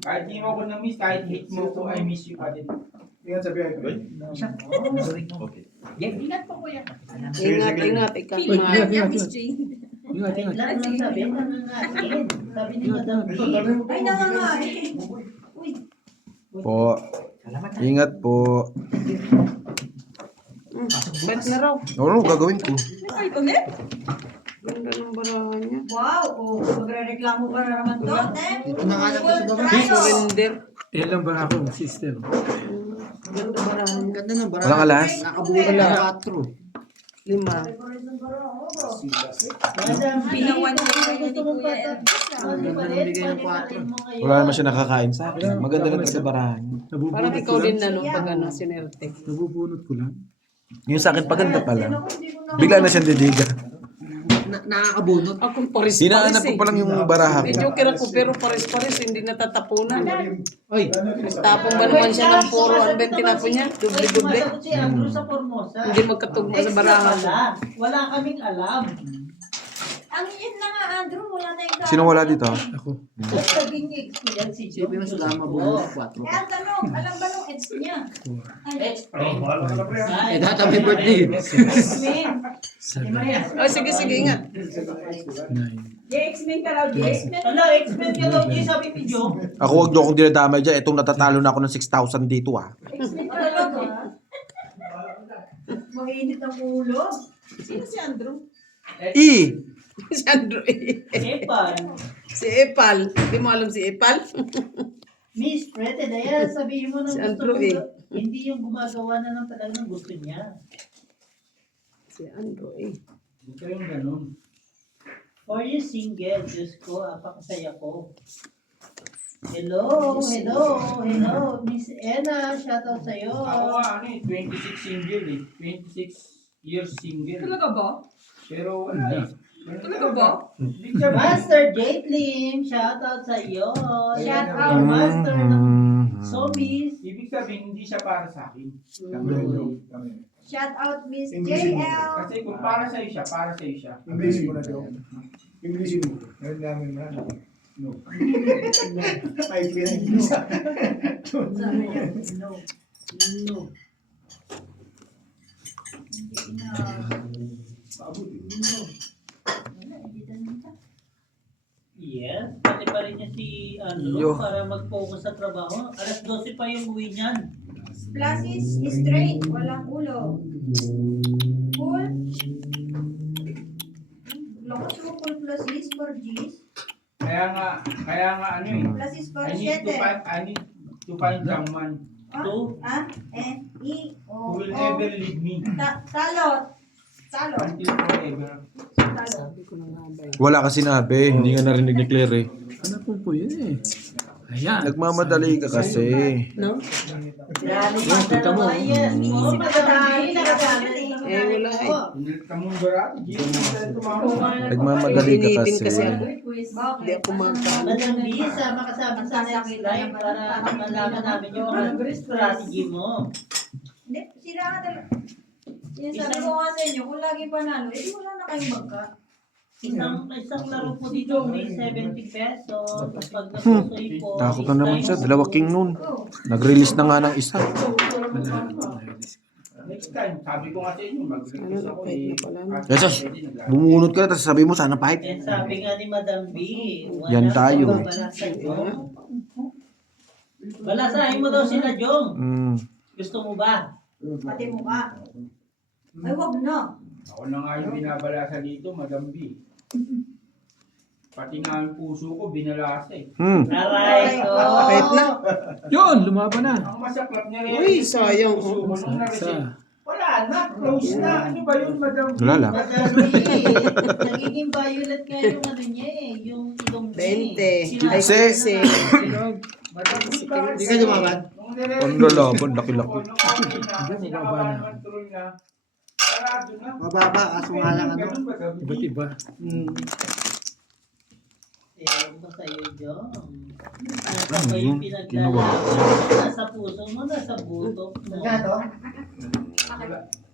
kahit hindi mo ako na-miss, kahit hate mo ko, I miss you pa din. Ingat sa biyahe, pre. Ingat po kuya. Ingat, ikaw. Ingat. Wait lang, ang sabi na natin. Sabi ni Madam B. Ay, nga eh. Uy, Po. Ingat po. Bet na raw. Ano gagawin ko? Ganda ng barahan niya. wow. Oh, magre-reklamo ka na naman to, Tem. Dito na nga lang Full sa trial. surrender. Yan lang ba ako, sister? Ganda barahan niya. Ganda ng Walang alas? Wala. 5. Madam B, Pinawan niya kung yung gusto mo Kuya pa Elvis. pwede mo ngayon. Wala naman siya nakakain sa akin. Maganda lang sa barahan. Parang Nabubunot ikaw ko din lang. na no, pag ano, sinerte. Nabubunot ko lang. Yung sa akin paganda pala. Bigla na siyang didiga. Nakakabunot. Akong Hinahanap pares-pares ko pa lang yung baraha Medyo ko. kira ko pero pares-pares, hindi natatapunan. Ay, tapong ba naman siya ng puro ano ba yung tinapon niya? Doble-doble. Sumasagot si Andrew sa Formosa. Hindi magkatugma sa Extra barahan. pala. Wala kaming alam. Ang yun na nga, Andrew, wala na yung Sino wala dito? Ako. At naging experience si Jom. Eh, ang tanong, alam ba nung ex niya? Ay, Eh, data may birthday. X-Men. Oh, sige, ingat. 9. X-Men ka raw, X-Men. Ala, X-Men ka daw, G, sabi ni Jom. Ako wag niyo akong dinadamay dyan. Itong natatalo na ako ng 6,000 dito ah. X-Men ka talaga. Mag-iinit ang ulo. Sino si Andrew? Si Andrew eh. Epal. Si Epal. Hindi mo alam si Epal? Miss Prete, dahil sabihin mo ng Si gusto Andrew mo. eh. Hindi yung gumagawa na ng talagang gusto niya. Si Andrew eh. Hindi kayong ganun. For you single, Diyos ko, apakasaya ko. Hello, Miss Ena, shoutout sa'yo. Ako nga, 26 single eh. 26 years single. Talaga ba? Pero wala eh. Talaga ba? Hindi siya Master Jatlim, shoutout sa'yo. Shout Our master ng zombies. Ibig sabihin, hindi siya para sa akin. Shout out Miss English mo. JL. Kasi kung para sa'yo siya, para sa'yo siya. English mo na daw. English mo. Ngayon namin na. No. Ay, pinag-English. No. Yes, pati pa rin niya si Yo. Andrew para mag-focus sa trabaho. Alas 12 pa yung uwi niyan. Plus is straight, walang ulo. Full. Lakas mo full plus is for G's. Kaya nga ano eh. Plus is for I need to find someone Two. who O. will never leave me Talot. until forever. Talot. Sabi ko na nga ba eh. Wala ka sinabi. Hindi nga narinig ni Claire eh. Ano po yun eh? Ayan. Nagmamadali ka kasi. No? Yan, kita mo. Yes. Oo, madami. Eh, wala eh. Kamong barati, hindi mo tumama. Nagmamadali ka Initin kasi kasi. ako. Bakit? Hindi ako magkano. Madam Lisa, makasama sa next live para malaman namin yung mga strategy mo. Hindi, sila nga talaga. Sinasabi ko nga sa inyo, kung lagi panalo, edi wala na kayong magka. Isang laro po dito may 70 pesos. Tapos pag napusoy po, Takot na naman siya. Dalawa king noon. Oh. Nag-release na nga ng isa. Next time, sabi ko nga sa inyo, mag-release ako eh. Yes, sir. Bumunot ka na, tapos sabi mo sana fight. And sabi nga ni Madam B, Yan tayo. Balasahin mo daw sila, Jong. Mm. Gusto mo ba? Pati mukha. Ay, wag na. Ako na nga yung binabalasa dito, Madam B. Pati nga ang puso ko, binalasa eh. Aray ko. Kahit na. Yun, lumaban na. Ang masaklap niya rin. Uy, sayang, Puso ko nung Sa, na-receive. Wala na, close na. Ano ba yun, madam? Wala lang. Nagiging violet nga yung ano niya eh. Yung ilong niya eh. 20. Ay, Sinasabi 15. na- Madam, bakit Hindi ka lumaban? Nung nire-receive Ang lalaban, laki-laki. nung okay na, kasi Hindi, nakaba mababa na. naman tuloy na. Sarado na. Mababa, kaso nga lang ano. Ganun ba, madam? iba't iba. Ewan ko sa'yo, Jom. Ano Ano yun? yung Ginawa. pinaglalaban? Nasa puso mo, nasa buto mo.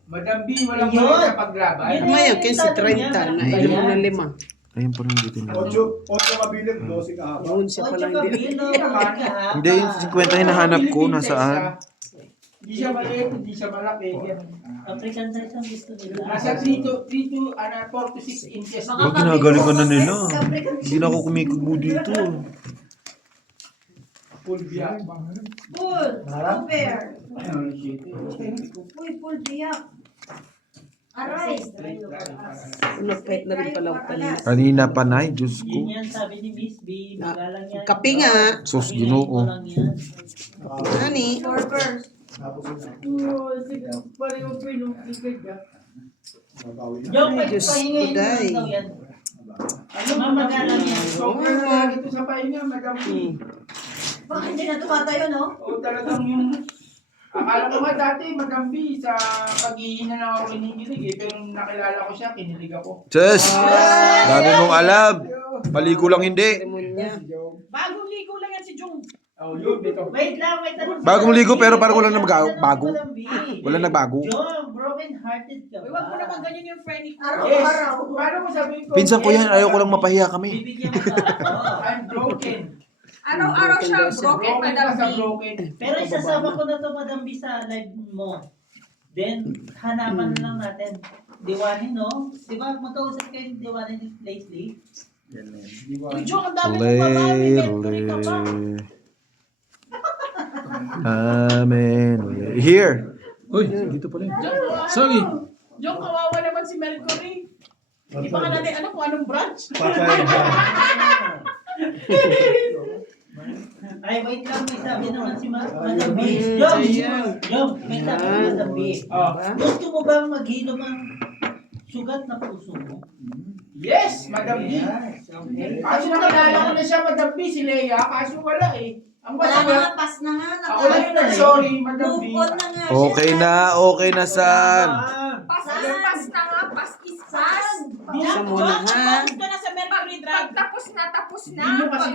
Madam B, walang Yun. mali sa paglaban. Yun. Maya, 15-30 na inom na 5. Ayun pa rin dito na. 8 kabilig, 12 kahaba. Yun siya Ocho palang ka din. bilo, kahapon. Hindi, yung 50 hinahanap ko, nasaan? Hindi siya maliit, hindi siya malaki. African size ang gusto nila. Nasa 3 to 4 to 6 inches. Pag ginagalingan na nila. Hindi na ako kumikubo dito. Full biyak. Full. Super. Ayun, shit. Uy, full biyak. Aray. Ano, kahit na rin pala ako kanina. Kanina pa na, Diyos Yun ko. yan, sabi ni Miss B. Magalang yan. Kape nga. Sus, Kape Ginoo. ko lang yan. Nani? Burgers. Tapos Oo, sige. Pareho pinukikid ka. mabawi na. Yung Ay, Diyos pahingin ko, mo day. daw yan. Ano Mamagalang yan. Sobrang na ito sa pahinga, Madam B. Baka hindi na tumatayo, no? O talagang yung... Akala ko nga dati, Madam B, sa paghihina lang ako kinikilig eh. Pero nung nakilala ko siya, kinilig ako. Sus! Dami mong alam. Paligo lang hindi. Seremonya. Bagong ligo lang yan si Jung. Oh, yun, dito. Wait lang, may tanong. Bagong ligo, pero parang wala na bago. Madam B. Wala nagbago. Jom, broken hearted ka Uy, ba? wag mo naman ganyan yung friend ko. Yes. Araw-araw. Paano mo sabihin ko? Pinsan ko yan, ayaw ko lang mapahiya kami. Bibigyan mo sa ako. I'm broken. Araw-araw siya broken, Broken Madam pa sa B. broken. Pero isasama ko na to, Madam B, sa live mo. Then, hanapan na lang natin. Diwani, no? Di ba, magkausap kayo ni Diwani ni Leslie? Uy, Jung, ang dami mong babawi. Mercury ka pa. Amen. Here. Uy, dito pala. Sorry. Jung, kawawa naman si Mercury. Hindi pa ka natin alam kung anong branch. Ay, wait lang, may sabi naman si Madam B. Mm, Jom! sayang. Jom, may sabi si Madam B. Oh. Gusto mo bang maghilom ang sugat na puso mo? Yes, Madam B. Kaso nakilala ko na siya, Madam B, si Leia. Kaso wala eh. Ang Wala na nga, masama. pass na nga. Ako lang yung nag-sorry, Madam B. Move on na nga siya. Okay na, San. Pas na nga, pas is pas. Sa muna ha. Tapos ka na sa Mercury Drive. Tapos na, Hindi nyo kasi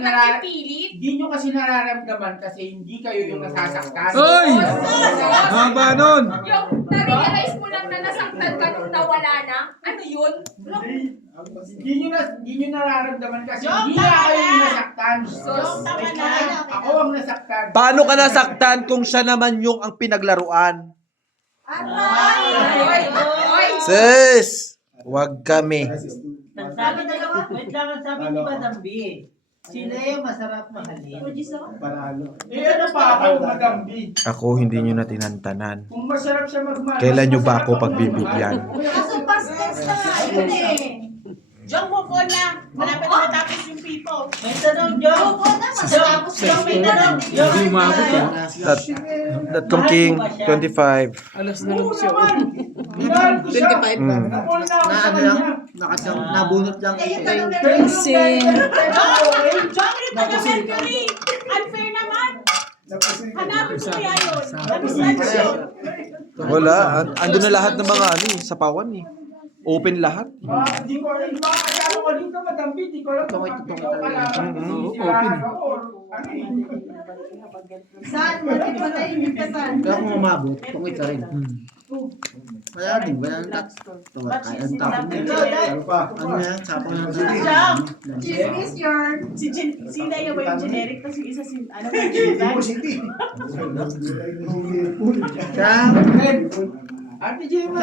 Hindi nyo kasi nararamdaman kasi hindi kayo yung nasasaktan. Uy! Haba nun! Yung na-realize mo lang na nasaktan ka nung nawala na. Ano yun? Hindi nyo nararamdaman kasi Jom, hindi na tama kayo na. yung nasaktan. Jom, tama na. Ako ang nasaktan. Paano ka nasaktan kung siya naman yung ang pinaglaruan? Aray! Sis! Huwag kami. Ang sabi ni, wait lang, ang sabi ni Madam B. Si Leo masarap mahalin. Panalo. Eh ano pa ako, Madam B? Ako hindi nyo na tinantanan. Kung masarap siya magmahal. Kailan nyo ba masarap ako akong pagbibigyan? magmahal. Kaso past tense na nga. Yun eh. Jung, move on na. Malapit na matapos yung people. May tanong, Jom! Move on na. Matapos Jom, may tanong. Jom, Hindi umabot yan. That kong King, 25. Alas na lang Oo siya. naman. Minahal ko siya. 25 na. Napol na ako sa kanya. Nabunot lang. Eh, yung tanong Pero nung Kasi- dahil- Jung, rin taga Mercury. Unfair naman. Hanapin mo kaya yun. Abisensyon. Wala. Andun na lahat ng mga ano eh, sa pawan eh. Open lahat. Di ko alam. Baka kaya ako dito, Madam B. Di ko alam kung ikaw kalaban. Sisirahan ako. Ano eh. Saan? Bakit matahimik ka saan? Kaya kung umabot, kung ito rin. Wala din, wala nang tat. Kaya ang tapon nila. Ano pa? Ano yan? Sapang ng Jung, Chismis yarn. si Leia ba yung generic? Tapos yung isa si, ano ba yung City. Ate James,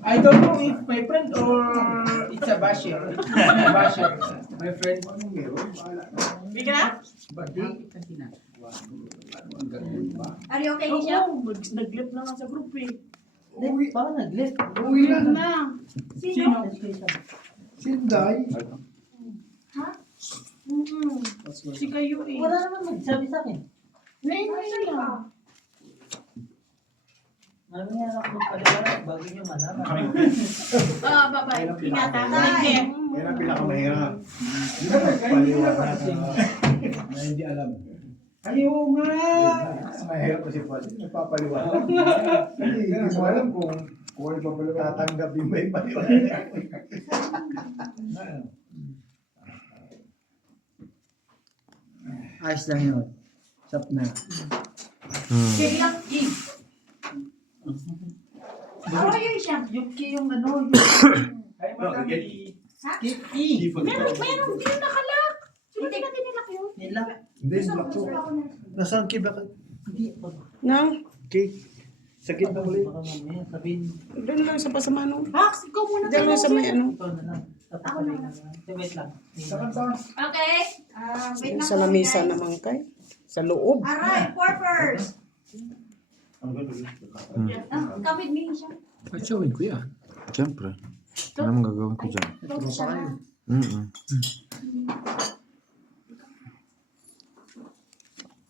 I don't know if my friend or it's a basher. It's a basher. My friend. Hindi ka na? Are you okay, Nisha? Oo, nag-lip na nga sa group eh. Baka nag-list. Uwi lang na. Sino? Sinday. Si kayo eh. Wala naman magsabi sa akin. Ngayon lang. Mamaya anak mo pala, bago nyo malaman. Bye-bye. Ingatan. Thank you. Yan ang pinakamahirap. Paliwanag na hindi alam. Ayaw nga! Mahirap kasi po. Nagpapaliwanag. Hindi mo alam kung ano pa pala tatanggapin ba yung paliwanag. Ayos lang yun. Sap na. Sige lang, G. Ano yun siya? Yung yung ano, yung Ay, Madam B. kiki. Meron, di yun nakalak. Hindi natin nilak yun. Nila. Hindi, lakso. Nasaan kay bakit? Hindi. Nang, Kay. Sakit na ulit. Baka mamaya sabihin, doon lang sa pasamano. Max, ikaw muna Diyan lang sa may ano. ito na lang. Tapos sabihin na lang. Wait lang. Okay. Wait lang Sa po, lamisa guys. naman kay. Sa loob. Aray, porpers. Kapit mo siya. At showin ko yan. Siyempre. Ano gagawin ko dyan?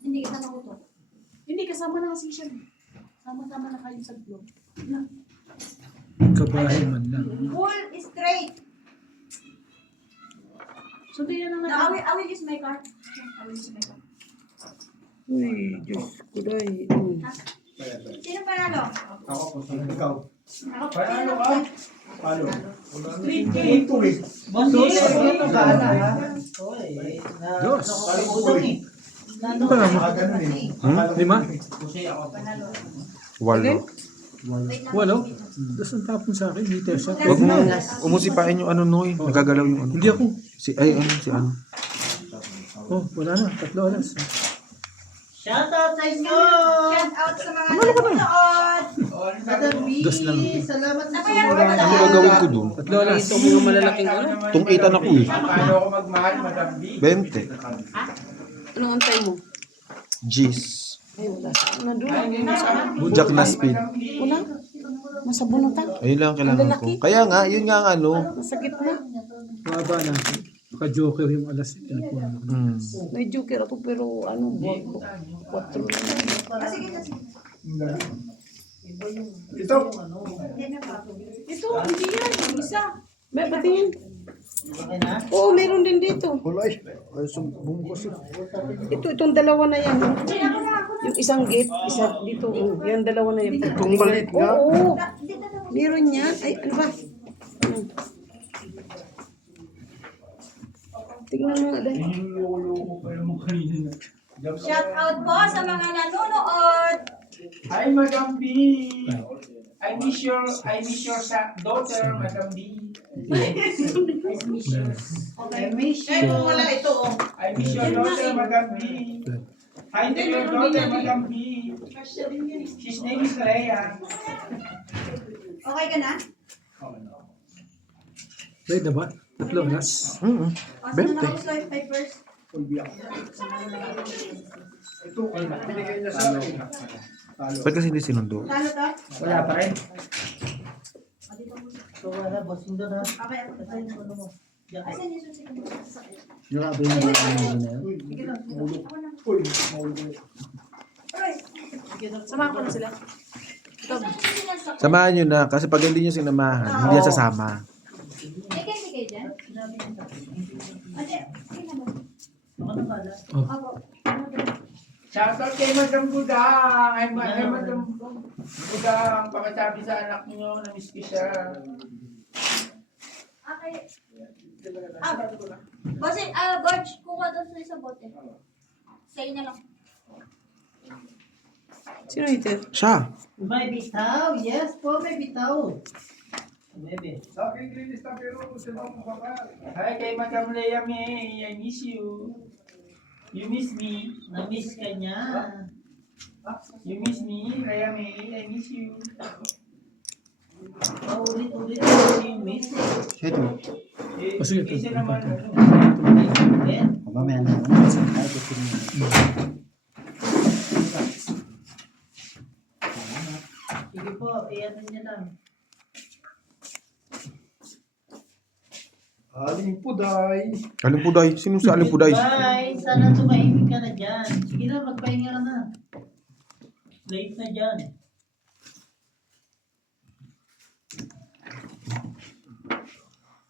Hindi kasama ko to. Hindi, kasama na kasi siya. Sama-sama na kayo sa vlog. Kabahay man lang. Full straight. So, di yan ang No, I will use my card. I will use my card. Uy, Diyos ko day. Sino panalo? Ako po. Ikaw. Ako po. Panalo ka? Paano? Street cake. Boss, Dos. ano bahala ha? Oy, Dos. nakakutang eh. Ganun eh. Lima? Walo. Wait lang. Walo? Tapos ang tapon sa akin, meter siya. Huwag mo umusipain yung ano, Noy. Nagagalaw yung ano. Hindi ako. Si ano. Oh, wala na. 3 oras. Shout out sa inyo! Shout out sa mga nanonood. Madam B, Dos lang. salamat sa Nabayaran sumunod. mo Ano gagawin ko dun? 3 oras. Ito mga malalaking ano. Tungkitan ako eh. Paano ako magmahal, Madam B? 20. Anong antay mo? G's. Ay, wala. Nandun lang yun sa Jack na speed. Wala. Nasa bunutan. Ayun lang ang kailangan ko. Kaya nga, yun nga ang ano. Nasa gitna. Mababa na. Baka-joker yung alas. Pinapunan ako. May joker ako pero ano, 4 lang. Ah, sige, sige. Ito. Hindi na pa. Ito, hindi yan. Yung isa. May patingin. Okay na? Oo, meron din dito. Kulay. Ay, bungkos yun. Itong dalawa na yan. Oh. Yung isang gate, isa dito. Oh. Yan, dalawa na yan. Itong maliit nga. Oo, meron yan. Ay, ano ba? Tingnan mo nga dahil. Shout out po sa mga nanonood. Hi, Madam B. I miss your daughter, Madam B. I miss Kahit you. kung wala ito, oh. I miss your daughter, Madam B. Hi to your daughter, Madam B. Kasya din yan. His name is Leia. Okay ka na? Pwede na ba? 3 oras. O, sino na ako live papers? Ito, binigay niya sa akin. Ba't kasi hindi sinundo? Talo to? Wala pa rin. So wala, boss, hindi na. Okay, ako. Ito yung ano mo. Diyan ka. Asan yung susi ko? Yung kape yung mga ano na yun. Sige lang. Ako na. Uy, maulo ko. Aray. Samahan ko na sila. Saan yung sinasakyan? Samahan nyo na. Kasi pag hindi nyo sinamahan, hindi yan sasama. May candy kayo dyan? Ate, sige na ba? Ako na pala. Ako. Shoutout kay Madam Budang. Ay, Madam Budang. Pakisabi sa anak niyo, na-miss ko siya. Okay. Bossy, Gorge, kuha daw sa isang bote. Sa'yo na lang. Sino ito? Siya. May bitaw. Yes po, may bitaw. Maybe. Sa akin, linis na pero sila ang makakal. Hi kay Madam Leia May. I miss you. You miss me. Na-miss ka niya. You miss me, Leia May. I miss you. Ulit-ulit yung miss. Ito. Eh, O, sige, isa ito. naman. Ben, Mamaya na. Kahit ito rin. sige po, iyan niya lang. Alimpuday. Alimpuday. Sino sa Alimpuday? Bye! Sana tumahimik ka na dyan. Sige na, magpahinga ka na. Late na dyan.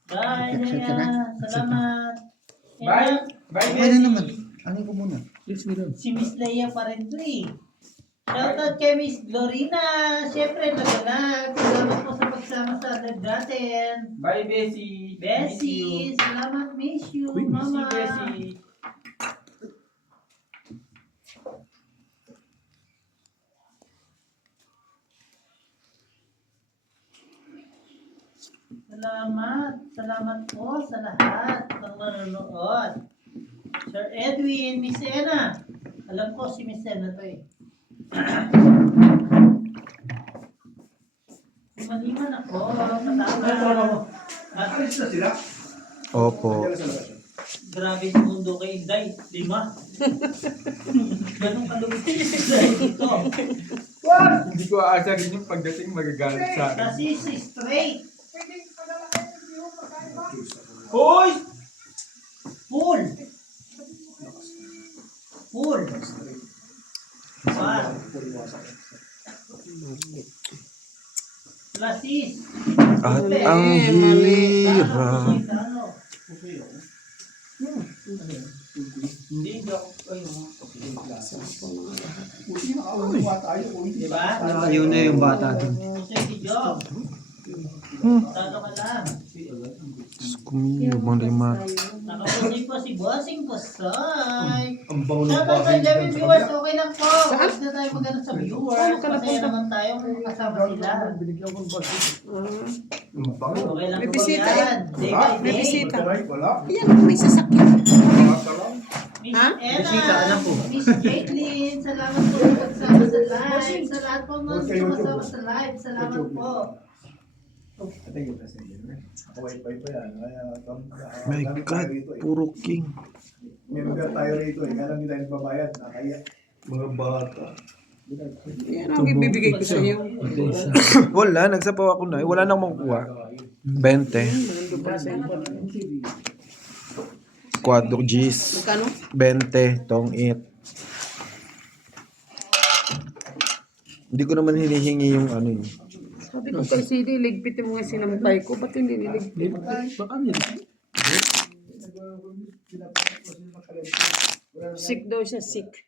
Bye, Exit ka Naya. na? Salamat. Bye. Bye, Ano Bessie. naman? Ano ko muna? Yes, madam. Si Miss Leia pa rin to eh. Shoutout kay Miss Glorina. Siyempre, nagalag. Salamat po sa pagsama sa live natin. Bye, Bessie. Miss you. Bessie, salamat. Miss you, Uy, Miss you, mama. Bessie. Salamat. Salamat po sa lahat ng manonood. Sir Edwin, Miss Ena. Alam ko si Miss Ena to eh. Maliman ako. Patama. Alis na sila. Opo. Diyan na sa labas yun. Grabe sa mundo kay Inday. 5. Ganun kalupit si Inday dito. Hindi ko aasarin yung pagdating magagalit sa akin. Kasi si straight. Hoy! Full. Full. Par. Lasis. At ang hirap. Hindi daw. Uy, nakakawa tayo. Uy, Diba? Ayun na yung bata dun. Sige, Job. Tano ka lang. Kumiyabang lima. Nakapusin po si Bossing Pusoy. ang bago ng Shoutout sa bagay Javi dyan sa viewers, kabila. okay lang po. Huwag na tayo magano sa viewers. Masaya naman tayo kung kasama sila. Binigyan ko ng bagay. Ah, Ang bago. Okay lang May po bisita yan. Day by May day. bisita. Wala, wala. Ayan, may sasakyan. Bata lang. Miss Ha? Ella, Miss Caitlyn, salamat po sa pagsama sa live. Sa lahat po mga sumasama sa live, salamat po. Ito yung kasi yun. Ako wifi pa yan. Kaya, My gamit God, tayo rito eh. puro king. May lugar tayo rito eh. Kaya lang hindi tayo nagbabayad. Nakaya. Mga bata. Yan ang ibibigay ko sa iyo. Wala, nagsapaw ako na. Wala nang makukuha. 20. Quadro G's. Magkano? 20. Tong it. Hindi ko naman hinihingi yung ano yun. Sabi ko kay CD, ligpitin mo nga sinampay ko. Ba't hindi niligpit? Baka nila. Sick daw siya, sick.